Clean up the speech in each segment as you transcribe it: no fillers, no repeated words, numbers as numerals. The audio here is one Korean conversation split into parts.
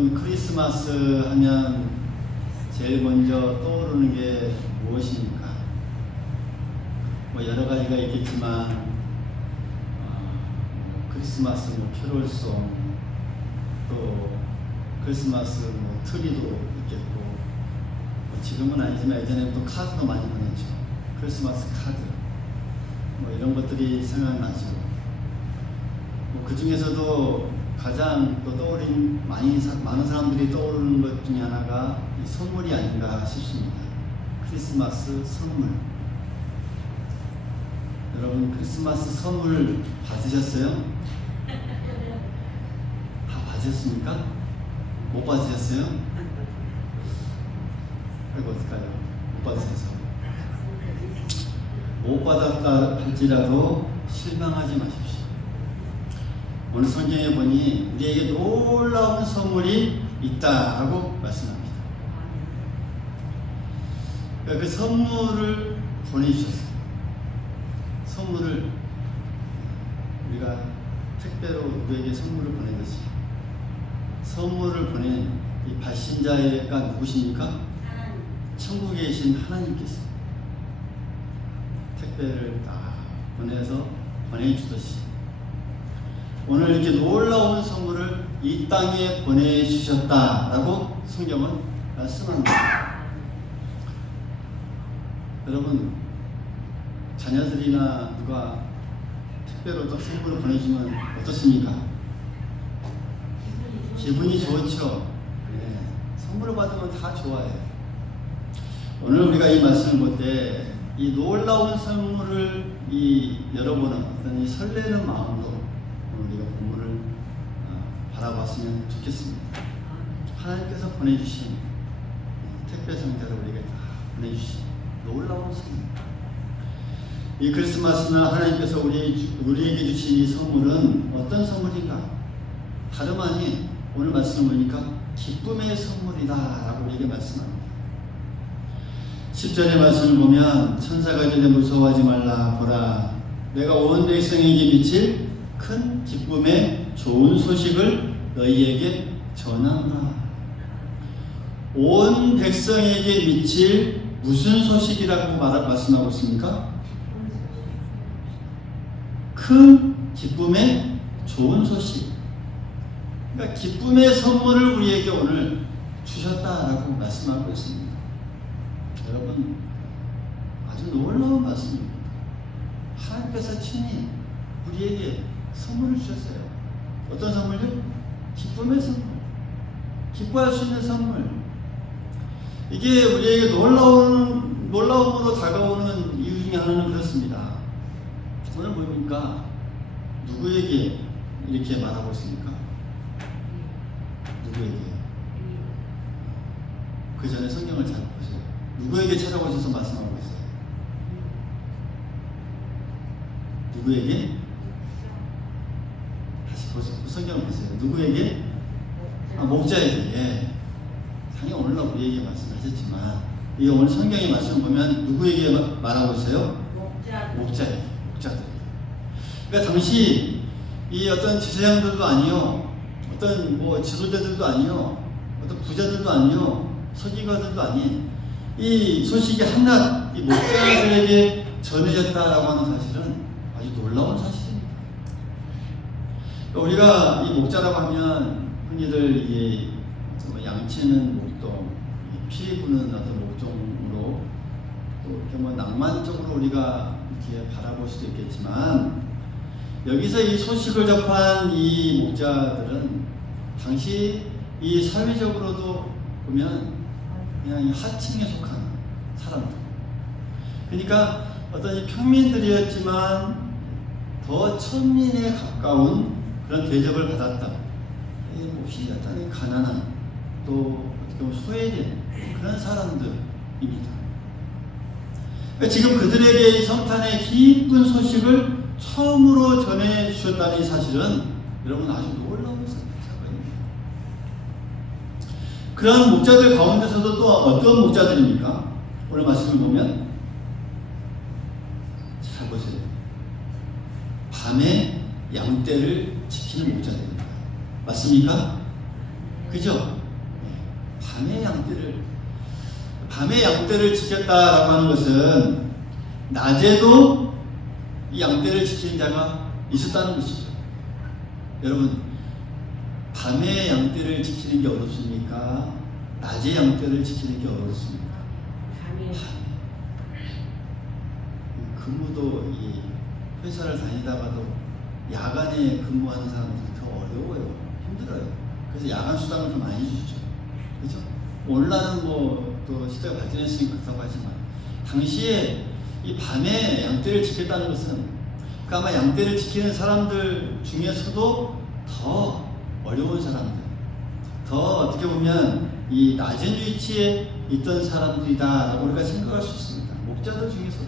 여러분, 크리스마스 하면 제일 먼저 떠오르는 게 무엇입니까? 뭐 여러 가지가 있겠지만 크리스마스 캐롤송, 또 크리스마스 트리도 있겠고, 지금은 아니지만 예전에 또 카드도 많이 보냈죠. 크리스마스 카드 이런 것들이 생각나죠. 그 중에서도 가장 또 많은 사람들이 떠오르는 것 중에 하나가 이 선물이 아닌가 싶습니다. 크리스마스 선물. 여러분, 크리스마스 선물 받으셨어요? 다 받으셨습니까? 못 받으셨어요? 이거 어떡하죠? 못 받으셔서. 못 받았다 할지라도 실망하지 마십시오. 오늘 성경에 보니 우리에게 놀라운 선물이 있다라고 말씀합니다. 그 선물을 보내주셨어요. 선물을 우리가 택배로 누구에게 선물을 보내듯이 선물을 보낸 이 발신자가 누구십니까? 천국에 계신 하나님께서 택배를 다 보내주듯이 오늘 이렇게 놀라운 선물을 이 땅에 보내주셨다라고 성경은 말씀합니다. 여러분, 자녀들이나 누가 택배로 또 선물을 보내주면 어떻습니까? 기분이 좋죠. 네, 선물을 받으면 다 좋아해요. 오늘 우리가 이 말씀을 볼 때 이 놀라운 선물을 열어보는 어떤 이 설레는 마음으로 우리가 본문을 바라봤으면 좋겠습니다. 하나님께서 보내주신 택배 상자를 우리에게 다 보내주신 놀라운 선물. 이 크리스마스나 하나님께서 우리에게 주신 이 선물은 어떤 선물인가? 다름 아닌 오늘 말씀을 보니까 기쁨의 선물이다 라고 우리에게 말씀합니다. 10절의 말씀을 보면 천사가 이르되 무서워하지 말라. 보라, 내가 온 백성에게 미칠 큰 기쁨의 좋은 소식을 너희에게 전하노라. 온 백성에게 미칠 무슨 소식이라고 말씀하고 있습니까? 큰 기쁨의 좋은 소식. 그러니까 기쁨의 선물을 우리에게 오늘 주셨다라고 말씀하고 있습니다. 여러분, 아주 놀라운 말씀입니다. 하나님께서 친히 우리에게 선물을 주셨어요. 어떤 선물요? 기쁨의 선물. 기뻐할 수 있는 선물. 이게 우리에게 놀라움으로 다가오는 이유 중에 하나는 그렇습니다. 오늘 보니까 누구에게 이렇게 말하고 있습니까? 누구에게? 그 전에 성경을 잘 보세요. 누구에게 찾아오셔서 말씀하고 있어요? 누구에게? 다시 보세요. 성경을 보세요. 누구에게? 목자에게. 예. 당연히 오늘날 우리에게 말씀하셨지만 이 오늘 성경의 말씀을 보면 누구에게 말하고 있어요? 목자에게. 목자들에게. 그러니까 당시 이 어떤 제사장들도 아니요, 어떤 지도자들도 아니요, 어떤 부자들도 아니요, 서기관들도 아닌 이 소식이 한낱 이 목자들에게 전해졌다라고 하는 사실은 아주 놀라운 사실입니다. 우리가 이 목자라고 하면 흔히들 이 양치는 목동, 피 부는 어떤 목종으로 또 이렇게 낭만적으로 우리가 이렇게 바라볼 수도 있겠지만, 여기서 이 소식을 접한 이 목자들은 당시 이 사회적으로도 보면 그냥 이 하층에 속한 사람들. 그러니까 어떤 이 평민들이었지만 더 천민에 가까운 그런 대접을 받았다. 몹시 약간 가난한, 또 어떻게 보면 소외된 그런 사람들입니다. 그러니까 지금 그들에게 이 성탄의 기쁜 소식을 처음으로 전해 주셨다는 이 사실은 여러분 아주 놀라운 사건입니다. 그런 목자들 가운데서도 또 어떤 목자들입니까? 오늘 말씀을 보면 잘 보세요. 밤에 양떼를 지키는 목자들입니다. 맞습니까? 그죠? 밤에 양떼를 지켰다라고 하는 것은 낮에도 이 양떼를 지키는 자가 있었다는 것이죠. 여러분, 밤에 양떼를 지키는 게 어렵습니까? 낮에 양떼를 지키는 게 어렵습니까? 밤에. 근무도 이 회사를 다니다가도 야간에 근무하는 사람들이 더 어려워요. 힘들어요. 그래서 야간 수당을 더 많이 주죠. 그죠? 오늘날은 뭐 또 시대가 발전했으니까 그렇다고 하지만 당시에 이 밤에 양떼를 지켰다는 것은 그 아마 양떼를 지키는 사람들 중에서도 더 어려운 사람들, 더 어떻게 보면 이 낮은 위치에 있던 사람들이다라고 우리가 생각할 수 있습니다. 목자들 중에서도.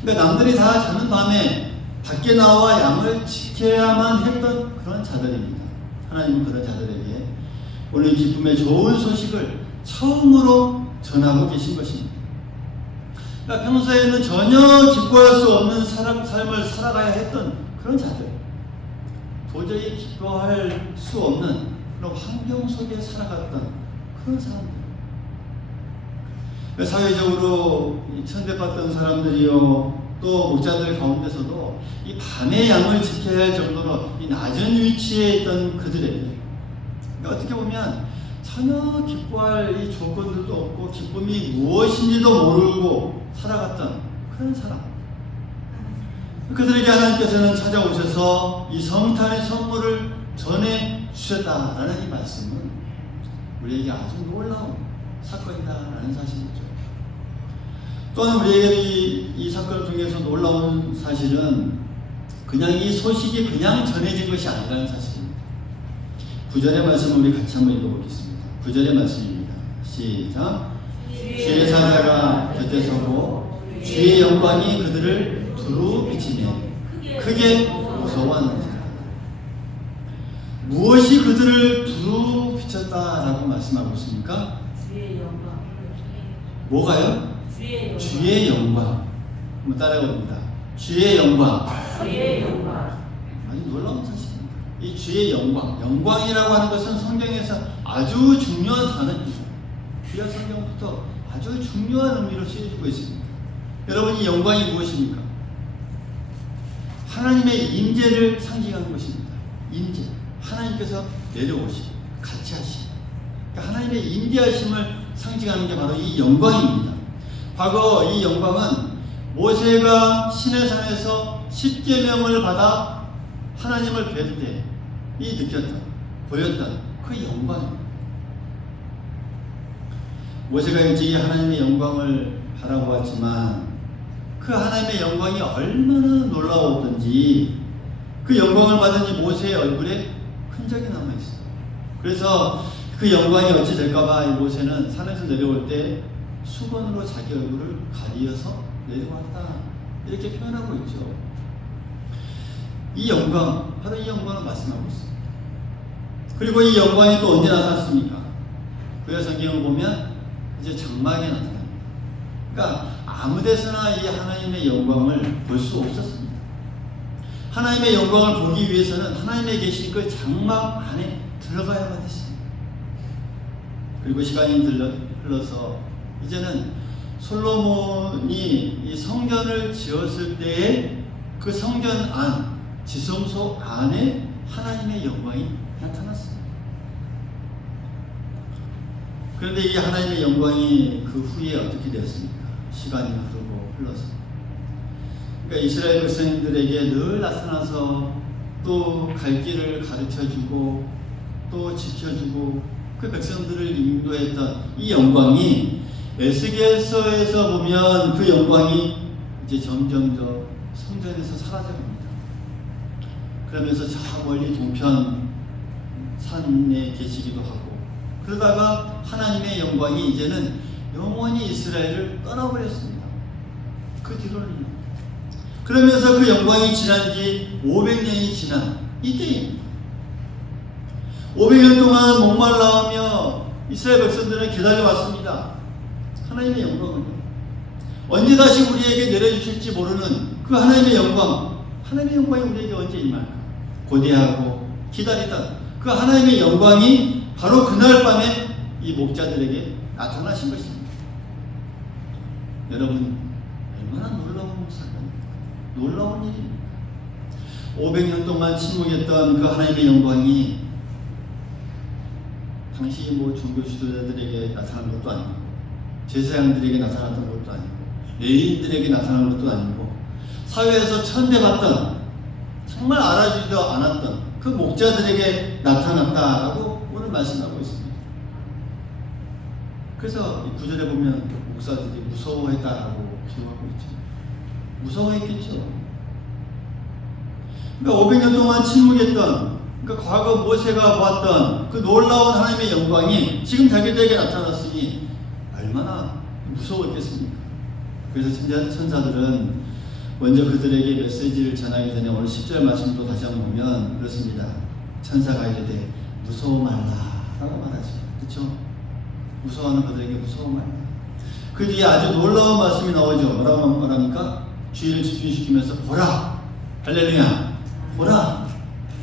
그러니까 남들이 다 자는 밤에 밖에 나와 양을 지켜야만 했던 그런 자들입니다. 하나님은 그런 자들에게 오늘 기쁨의 좋은 소식을 처음으로 전하고 계신 것입니다. 그러니까 평소에는 전혀 기뻐할 수 없는 삶을 살아가야 했던 그런 자들, 도저히 기뻐할 수 없는 그런 환경 속에 살아갔던 그런 사람들, 사회적으로 천대받던 사람들이요, 또 목자들 가운데서도 이 밤에 양을 지켜야 할 정도로 이 낮은 위치에 있던 그들에게, 그러니까 어떻게 보면 전혀 기뻐할 이 조건들도 없고 기쁨이 무엇인지도 모르고 살아갔던 그런 사람, 그들에게 하나님께서는 찾아오셔서 이 성탄의 선물을 전해 주셨다라는 이 말씀은 우리에게 아주 놀라운 사건이다라는 사실이죠. 또한 우리에게 이 사건을 통해서 놀라운 사실은 그냥 이 소식이 그냥 전해진 것이 아니라는 사실입니다. 9절의 말씀을 우리 같이 한번 읽어보겠습니다. 9절의 말씀입니다. 시작. 주의 사자가 곁에 서고 주의 영광이 그들을 두루 비치네 크게 무서워하는지라. 무엇이 그들을 두루 비쳤다라고 말씀하고 있습니까? 주의 영광. 뭐가요? 주의 영광. 한번 따라해 봅니다. 주의 영광. 주의 영광. 아주 놀라운 사실입니다. 이 주의 영광이라고 하는 것은 성경에서 아주 중요한 단어입니다. 구약 성경부터 아주 중요한 의미로 쓰여지고 있습니다. 여러분, 이 영광이 무엇입니까? 하나님의 임재를 상징하는 것입니다. 임재. 하나님께서 내려오시고 같이 하시고, 그러니까 하나님의 임재하심을 상징하는 게 바로 이 영광입니다. 과거 이 영광은 모세가 시내산에서 십계명을 받아 하나님을 뵐 때 이 느꼈던, 보였던 그 영광입니다. 모세가 일찍이 하나님의 영광을 바라보았지만 그 하나님의 영광이 얼마나 놀라웠던지 그 영광을 받은 이 모세의 얼굴에 흔적이 남아있어요. 그래서 그 영광이 어찌 될까봐 이 모세는 산에서 내려올 때 수건으로 자기 얼굴을 가리어서 내려왔다, 이렇게 표현하고 있죠. 이 영광, 바로 이 영광을 말씀하고 있습니다. 그리고 이 영광이 또 언제 나타났습니까? 구약 성경을 보면 이제 장막에 나타납니다. 그러니까 아무 데서나 이 하나님의 영광을 볼 수 없었습니다. 하나님의 영광을 보기 위해서는 하나님의 계신 그 장막 안에 들어가야만 했습니다. 그리고 시간이 흘러서 이제는 솔로몬이 이 성전을 지었을 때에 그 성전 안, 지성소 안에 하나님의 영광이 나타났습니다. 그런데 이 하나님의 영광이 그 후에 어떻게 되었습니까? 시간이 흐르고 흘러서, 그러니까 이스라엘 백성들에게 늘 나타나서 또 갈 길을 가르쳐주고 또 지켜주고 그 백성들을 인도했던 이 영광이 에스겔서에서 보면 그 영광이 이제 점점 더 성전에서 사라져갑니다. 그러면서 저 멀리 동편 산에 계시기도 하고, 그러다가 하나님의 영광이 이제는 영원히 이스라엘을 떠나버렸습니다. 그 뒤로는요. 그러면서 그 영광이 지난 지 500년이 지난 이때입니다. 500년 동안 목말라하며 이스라엘 백성들은 기다려왔습니다. 하나님의 영광은요, 언제 다시 우리에게 내려주실지 모르는 그 하나님의 영광, 하나님의 영광이 우리에게 언제 임할까? 고대하고 기다리던 그 하나님의 영광이 바로 그날 밤에 이 목자들에게 나타나신 것입니다. 여러분, 얼마나 놀라운 사건입니까? 놀라운 일입니다. 500년 동안 침묵했던 그 하나님의 영광이 당시 뭐 종교 지도자들에게 나타난 것도 아니고, 제사장들에게 나타났던 것도 아니고, 레위인들에게 나타난 것도 아니고, 사회에서 천대받던, 정말 알아주지도 않았던 그 목자들에게 나타났다라고 오늘 말씀하고 있습니다. 그래서 이 구절에 보면 목사들이 무서워했다라고 기록하고 있죠. 무서워했겠죠. 그러니까 500년 동안 침묵했던, 그러니까 과거 모세가 보았던 그 놀라운 하나님의 영광이 지금 자기들에게 나타났으니 얼마나 무서웠겠습니까? 그래서 천사들은 먼저 그들에게 메시지를 전하기 전에 오늘 10절 말씀도 다시 한번 보면 그렇습니다. 천사가 이르되 무서워 말라라고 말하죠. 그렇죠? 무서워하는 그들에게 무서워 말라. 그 뒤에 아주 놀라운 말씀이 나오죠. 뭐라고 말합니까? 주의를 집중시키면서 보라, 할렐루야, 보라.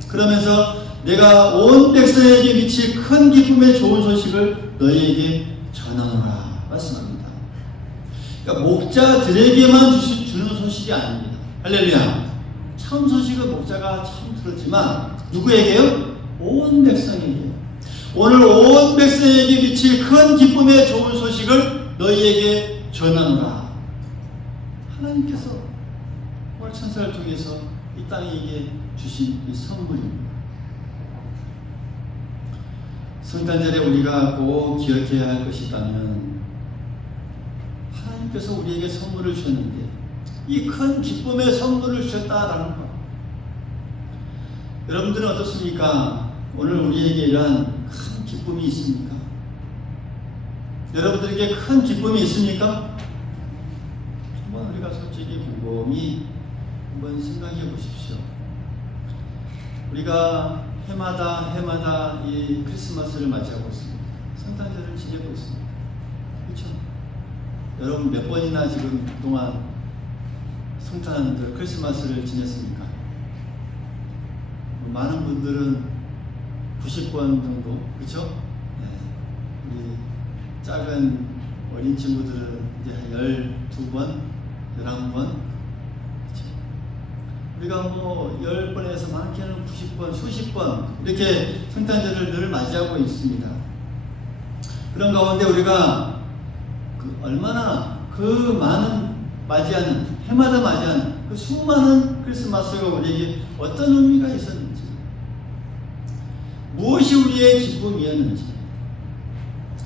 그러면서 내가 온 백성에게 미칠 큰 기쁨의 좋은 소식을 너희에게 전하노라 말씀합니다. 그러니까 목자들에게만 주는 소식이 아닙니다. 할렐루야. 처음 소식은 목자가 처음 들었지만 누구에게요? 온 백성에게요. 오늘 온 백성에게 미칠 큰 기쁨의 좋은 소식을 너희에게 전하노라. 하나님께서 오늘 천사를 통해서 이 땅에게 주신 이 선물입니다. 성탄절에 우리가 꼭 기억해야 할 것이 있다면 하나님께서 우리에게 선물을 주셨는데 이 큰 기쁨의 선물을 주셨다라는 것. 여러분들은 어떻습니까? 오늘 우리에게 이러한 큰 기쁨이 있습니까? 여러분들에게 큰 기쁨이 있습니까? 한번 우리가 솔직히 곰곰이 한번 생각해 보십시오. 우리가 해마다 이 크리스마스를 맞이하고 있습니다. 성탄절을 지내고 있습니다. 그렇죠? 여러분 몇 번이나 지금 그동안 성탄절 크리스마스를 지냈습니까? 많은 분들은 90번 정도, 그렇죠? 네. 우리 작은 어린 친구들은 이제 한 12번, 11번, 그렇죠? 우리가 뭐 10번에서 많게는 90번, 수십 번 이렇게 성탄절을 늘 맞이하고 있습니다. 그런 가운데 우리가 얼마나 그 많은 맞이하는, 해마다 맞이하는 그 수많은 크리스마스가 우리에게 어떤 의미가 있었는지, 무엇이 우리의 기쁨이었는지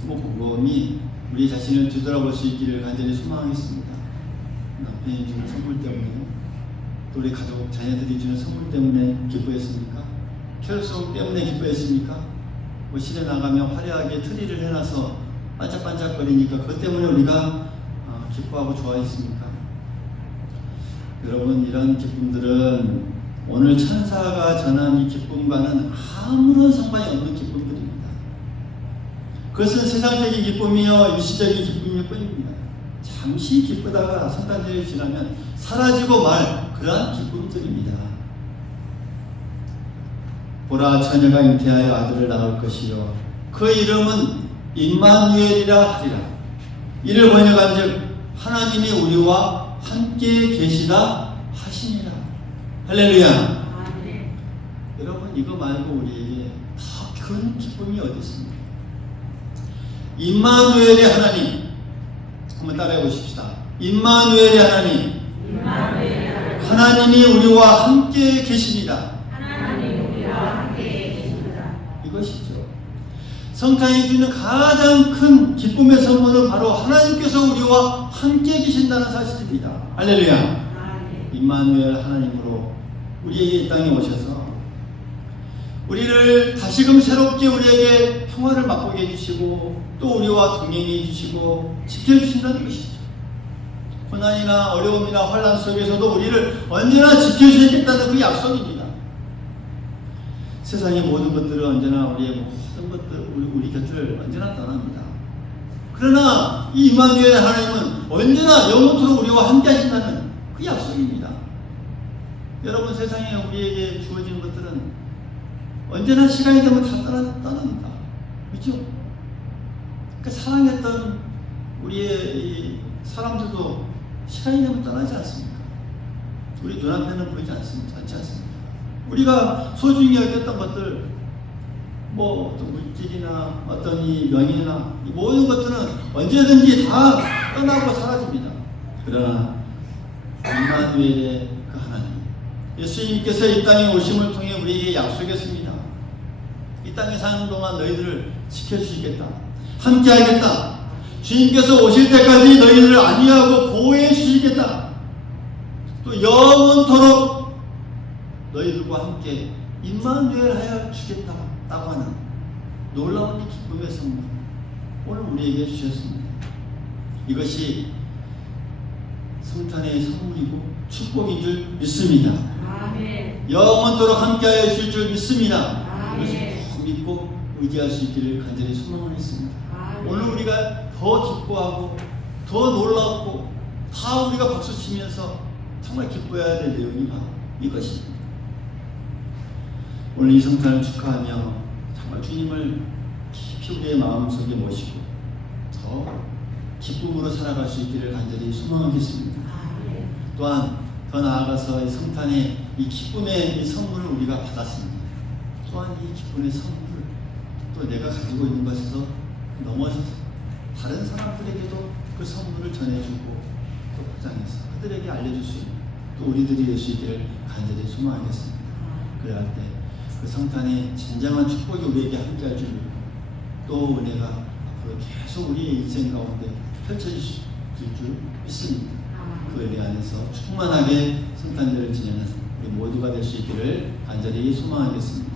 곰곰이 우리 자신을 뒤돌아볼 수 있기를 간절히 소망하겠습니다. 남편이 주는 선물 때문에, 또 우리 가족, 자녀들이 주는 선물 때문에 기뻐했습니까? 캐롤송 때문에 기뻐했습니까? 뭐 실에 나가면 화려하게 트리를 해놔서 반짝반짝거리니까 그것 때문에 우리가 기뻐하고 좋아했습니까? 여러분, 이런 기쁨들은 오늘 천사가 전한 이 기쁨과는 아무런 상관이 없는 기쁨들입니다. 그것은 세상적인 기쁨이요 일시적인 기쁨일 뿐입니다. 잠시 기쁘다가 성탄절이 지나면 사라지고 말 그러한 기쁨들입니다. 보라, 처녀가 잉태하여 아들을 낳을 것이요 그 이름은 임마누엘이라 하리라. 이를 번역한즉 하나님이 우리와 함께 계시다 하시니라. 할렐루야. 아멘. 여러분, 이거 말고 우리에게 더 큰 기쁨이 어디 있습니까? 임마누엘의 하나님, 한번 따라해 보십시다. 임마누엘의 하나님, 하나님이 우리와 함께 계십니다. 하나님 우리와 함께 계십니다. 이것이죠. 성탄이 주는 가장 큰 기쁨의 선물은 바로 하나님께서 우리와 함께 계신다는 사실입니다. 할렐루야. 아멘. 임마누엘 하나님으로 우리에게 이 땅에 오셔서 우리를 다시금 새롭게 우리에게 평화를 맛보게 해주시고 또 우리와 동행해 주시고 지켜주신다는 것이죠. 고난이나 어려움이나 환난 속에서도 우리를 언제나 지켜주시겠다는 그 약속입니다. 세상의 모든 것들은 언제나 우리의 모든 것들, 우리 곁을 언제나 떠납니다. 그러나 이 임마누엘 하나님은 언제나 영원토록 우리와 함께 하신다는 그 약속입니다. 여러분, 세상에 우리에게 주어진 것들은 언제나 시간이 되면 다 떠납니다. 그렇죠? 그러니까 사랑했던 우리의 이 사람들도 시간이 되면 떠나지 않습니까? 우리 눈앞에는 보이지 않지 않습니까? 우리가 소중히 여겼던 것들, 뭐 어떤 물질이나 어떤 이 명예나 이 모든 것들은 언제든지 다 떠나고 사라집니다. 그러나 임마누엘의 그 하나님, 예수님께서 이 땅에 오심을 통해 우리에게 약속했습니다. 이 땅에 사는 동안 너희들을 지켜주시겠다, 함께하겠다, 주님께서 오실 때까지 너희들을 안위하고 보호해 주시겠다, 또 영원토록 너희들과 함께 임마누엘 하여 주겠다라고 하는 놀라운 이 기쁨의 선물, 오늘 우리에게 주셨습니다. 이것이 성탄의 선물이고 축복인 줄 믿습니다. 아멘. 영원토록 함께하여 주실 줄 믿습니다. 아멘. 이것을 꼭 믿고 의지할 수 있기를 간절히 소망을 했습니다. 아멘. 오늘 우리가 더 기뻐하고 더 놀랍고 다 우리가 박수치면서 정말 기뻐해야 될 내용이 바로 이것입니다. 오늘 이 성탄을 축하하며 정말 주님을 깊이 우리의 마음속에 모시고 더 기쁨으로 살아갈 수 있기를 간절히 소망하겠습니다. 아멘. 또한 더 나아가서 이 성탄의 이 기쁨의 이 선물을 우리가 받았습니다. 또한 이 기쁨의 선물을 또 내가 가지고 있는 것에서 넘어서서 다른 사람들에게도 그 선물을 전해주고 또 포장해서 그들에게 알려줄 수 있는 또 우리들이 될 수 있기를 간절히 소망하겠습니다. 그래야 할 때 그 성탄의 진정한 축복이 우리에게 함께할 줄 믿고 또 은혜가 앞으로 계속 우리의 인생 가운데 펼쳐질 줄 믿습니다. 그 은혜 안에서 충만하게 성탄절을 지내는 우리 모두가 될 수 있기를 간절히 소망하겠습니다.